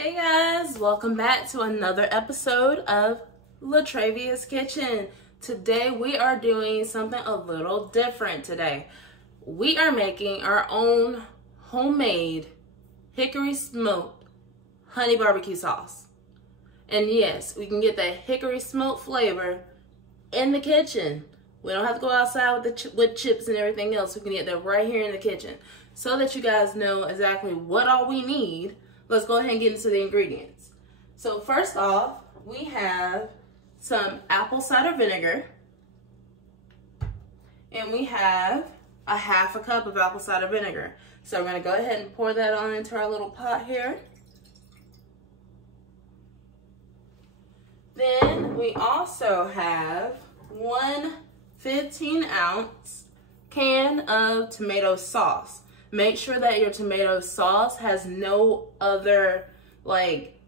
Hey guys, welcome back to another episode of Latravia's Kitchen. Today we are doing something a little different today. We are making our own homemade hickory smoked honey barbecue sauce. And yes, we can get that hickory smoked flavor in the kitchen. We don't have to go outside with chips and everything else. We can get that right here in the kitchen. So that you guys know exactly what all we need, let's go ahead and get into the ingredients. So first off, we have some apple cider vinegar. And we have a half a cup of apple cider vinegar. So we're gonna go ahead and pour that on into our little pot here. Then we also have one 15-ounce can of tomato sauce. Make sure that your tomato sauce has no other like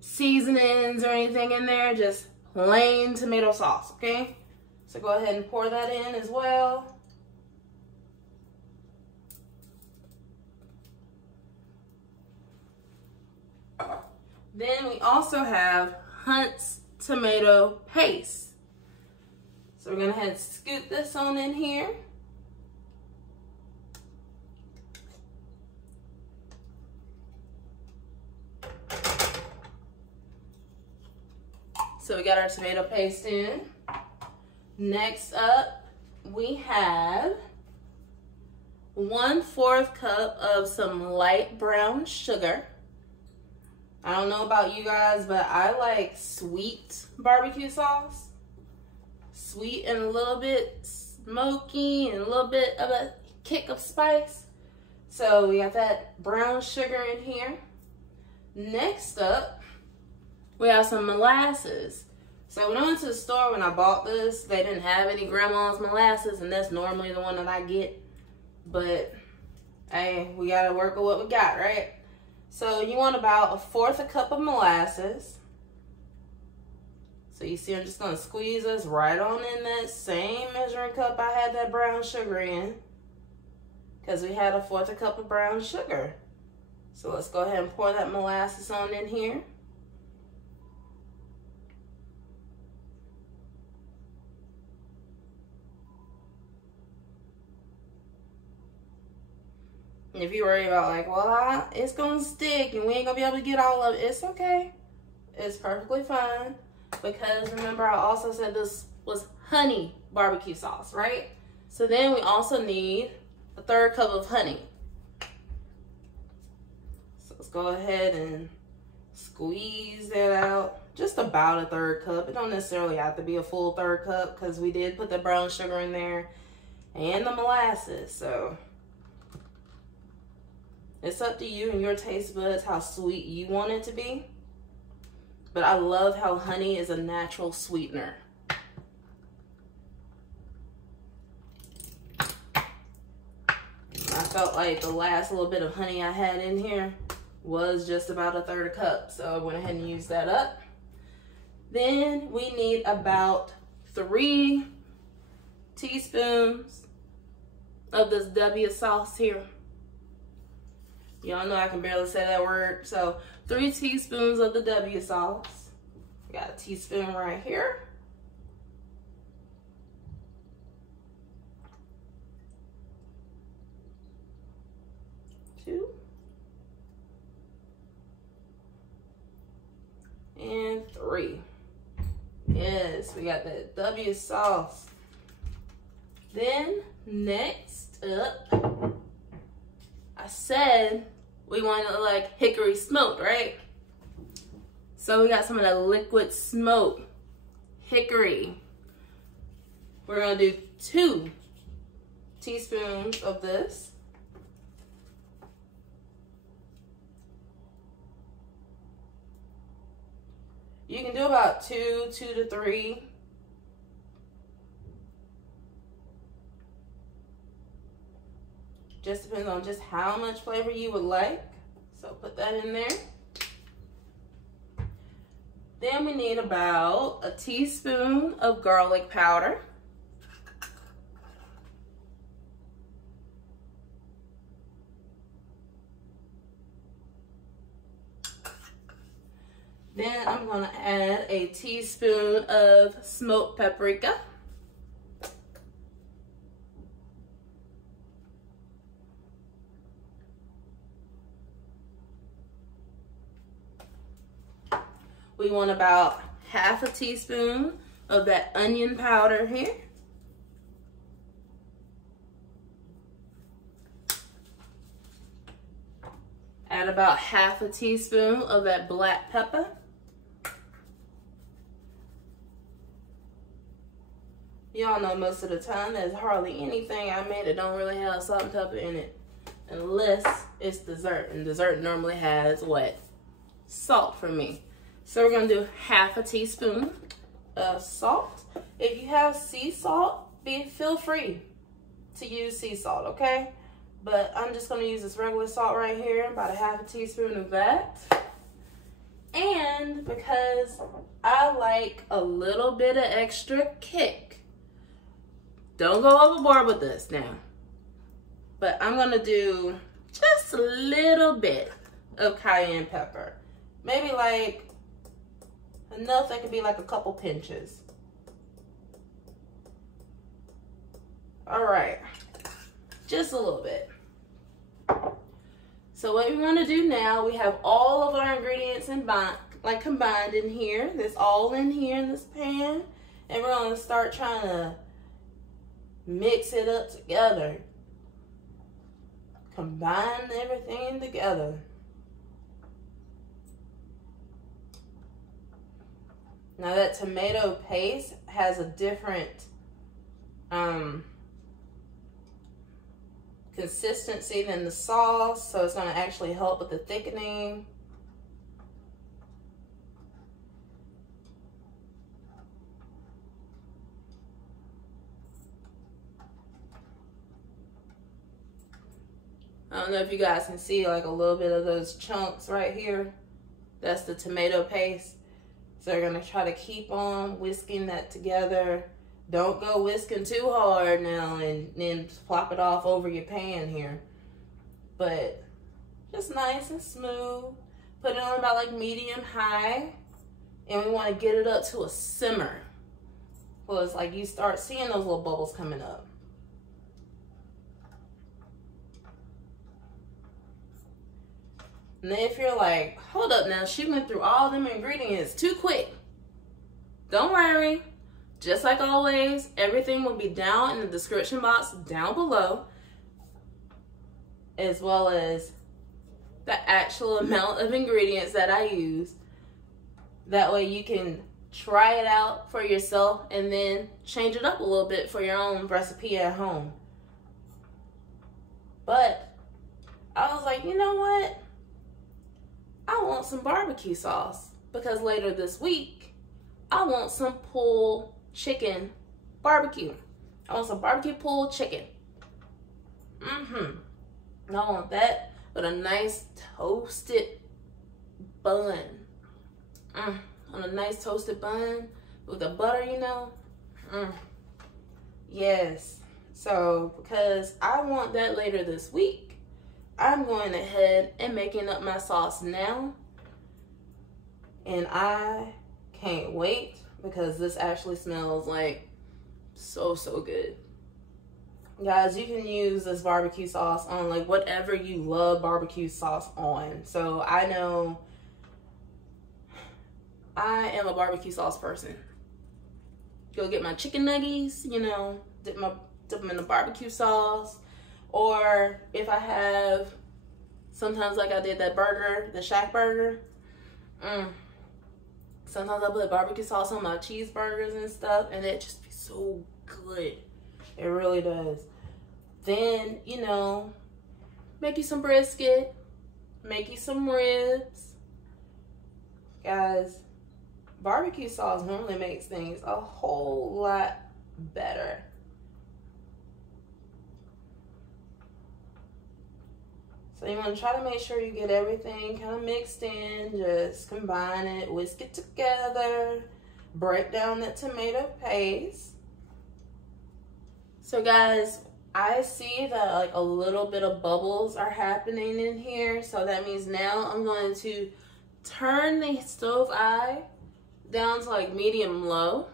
seasonings or anything in there, just plain tomato sauce, okay? So go ahead and pour that in as well. Then we also have Hunt's tomato paste. So we're gonna go ahead and scoop this on in here. So we got our tomato paste in. Next up, we have 1/4 cup of some light brown sugar. I don't know about you guys, but I like sweet barbecue sauce. Sweet and a little bit smoky and a little bit of a kick of spice. So we got that brown sugar in here. Next up, we have some molasses. So when I went to the store, when I bought this, they didn't have any grandma's molasses, and that's normally the one that I get. But hey, we gotta work with what we got, right? So you want about 1/4 cup of molasses. So you see I'm just gonna squeeze this right on in that same measuring cup I had that brown sugar in, because we had 1/4 cup of brown sugar. So let's go ahead and pour that molasses on in here. And if you worry about like, well, it's gonna stick and we ain't gonna be able to get all of it, it's okay. It's perfectly fine, because remember I also said this was honey barbecue sauce, right? So then we also need 1/3 cup of honey. So let's go ahead and squeeze that out. Just about 1/3 cup. It don't necessarily have to be a full 1/3 cup, because we did put the brown sugar in there and the molasses. So it's up to you and your taste buds how sweet you want it to be. But I love how honey is a natural sweetener. I felt like the last little bit of honey I had in here was just about 1/3 cup. So I went ahead and used that up. Then we need about 3 teaspoons of this W sauce here. Y'all know I can barely say that word. So 3 teaspoons of the W sauce. Got a teaspoon right here. Two. And 3. Yes, we got that W sauce. Then next up, I said we wanted to like hickory smoked, right? So we got some of that liquid smoke hickory. We're gonna do 2 teaspoons of this. You can do about 2 to 3. Just depends on just how much flavor you would like. So put that in there. Then we need about a teaspoon of garlic powder. Then I'm gonna add a teaspoon of smoked paprika. We want about half a teaspoon of that onion powder here. Add about half a teaspoon of that black pepper. Y'all know most of the time there's hardly anything I made that don't really have salt and pepper in it, unless it's dessert, and dessert normally has what? Salt for me. So we're gonna do half a teaspoon of salt. If you have sea salt, feel free to use sea salt, okay? But I'm just gonna use this regular salt right here, about a half a teaspoon of that. And because I like a little bit of extra kick, don't go overboard with this now, but I'm gonna do just a little bit of cayenne pepper. Maybe like enough that could be like a couple pinches. All right, just a little bit. So what we want to do now, we have all of our ingredients combined in here. That's all in here in this pan, and we're going to start trying to mix it up together. Combine everything together. Now that tomato paste has a different consistency than the sauce, so it's going to actually help with the thickening. I don't know if you guys can see like a little bit of those chunks right here. That's the tomato paste. So we're gonna try to keep on whisking that together. Don't go whisking too hard now and then plop it off over your pan here. But just nice and smooth. Put it on about like medium high. And we wanna get it up to a simmer. Well, it's like you start seeing those little bubbles coming up. And then if you're like, hold up now, she went through all them ingredients too quick. Don't worry. Just like always, everything will be down in the description box down below, as well as the actual amount of ingredients that I use. That way you can try it out for yourself and then change it up a little bit for your own recipe at home. But I was like, you know what? I want some barbecue sauce, because later this week, I want some pulled chicken barbecue. I want some barbecue pulled chicken. I want that with a nice toasted bun. On a nice toasted bun with the butter, you know. Yes. So, because I want that later this week, I'm going ahead and making up my sauce now. And I can't wait, because this actually smells like so good. Guys, you can use this barbecue sauce on like whatever you love barbecue sauce on. So I know I am a barbecue sauce person. Go get my chicken nuggets, you know, dip them in the barbecue sauce. Or if I have, sometimes like I did that burger, the Shack burger. Sometimes I put barbecue sauce on my cheeseburgers and stuff, and it just be so good. It really does. Then, you know, make you some brisket, make you some ribs. Guys, barbecue sauce normally makes things a whole lot better. So you want to try to make sure you get everything kind of mixed in. Just combine it, whisk it together, break down that tomato paste. So guys, I see that like a little bit of bubbles are happening in here. So that means now I'm going to turn the stove eye down to like medium low,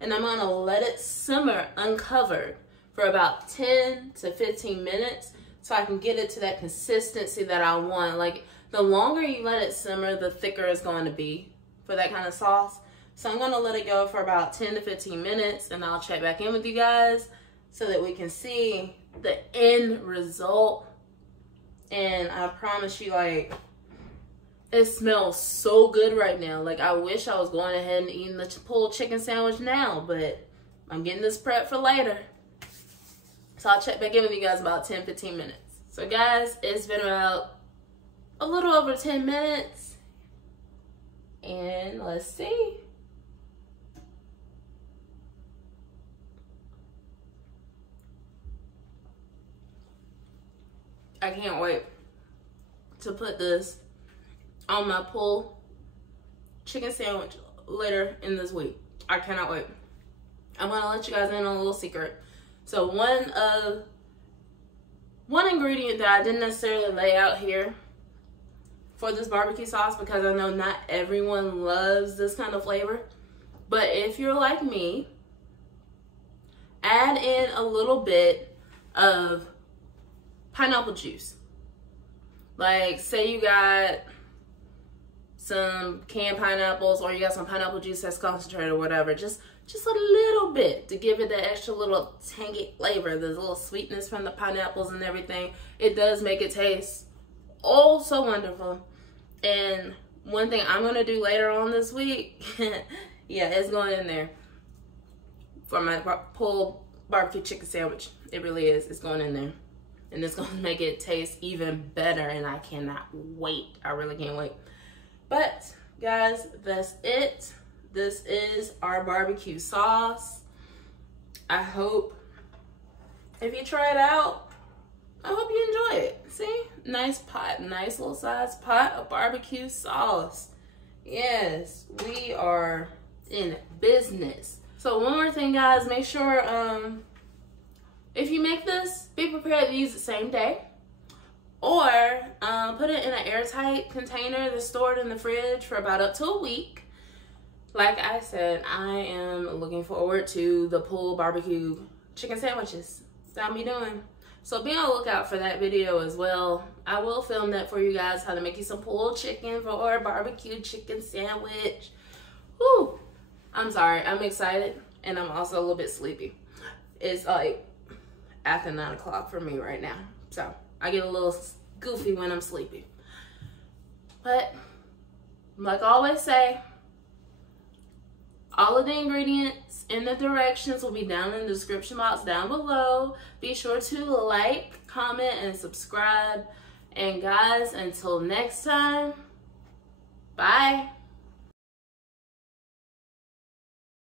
and I'm gonna let it simmer uncovered for about 10 to 15 minutes so I can get it to that consistency that I want. Like, the longer you let it simmer, the thicker it's going to be for that kind of sauce. So I'm gonna let it go for about 10 to 15 minutes, and I'll check back in with you guys so that we can see the end result. And I promise you, like, it smells so good right now. Like, I wish I was going ahead and eating the pulled chicken sandwich now, but I'm getting this prep for later. So I'll check back in with you guys about 10, 15 minutes. So guys, it's been about a little over 10 minutes. And let's see. I can't wait to put this on my pulled chicken sandwich later in this week. I cannot wait. I'm gonna let you guys in on a little secret. So one ingredient that I didn't necessarily lay out here for this barbecue sauce, because I know not everyone loves this kind of flavor, but if you're like me, add in a little bit of pineapple juice. Like, say you got some canned pineapples, or you got some pineapple juice that's concentrated or whatever, just a little bit to give it that extra little tangy flavor. There's a little sweetness from the pineapples and everything. It does make it taste oh so wonderful. And one thing I'm gonna do later on this week, yeah, it's going in there for my pulled barbecue chicken sandwich. It really is. It's going in there. And it's gonna make it taste even better, and I cannot wait. I really can't wait. But guys, that's it. This is our barbecue sauce. I hope if you try it out, I hope you enjoy it. See, nice pot, nice little size pot of barbecue sauce. Yes, we are in business. So one more thing, guys, make sure if you make this, be prepared to use it same day, or put it in an airtight container that's stored in the fridge for about up to a week. Like I said, I am looking forward to the pulled barbecue chicken sandwiches that I'll be doing. So be on the lookout for that video as well. I will film that for you guys, how to make you some pulled chicken for a barbecue chicken sandwich. Whew. I'm sorry, I'm excited, and I'm also a little bit sleepy. It's like after 9 o'clock for me right now. So I get a little goofy when I'm sleepy. But like I always say, all of the ingredients and the directions will be down in the description box down below. Be sure to like, comment, and subscribe. And guys, until next time, bye.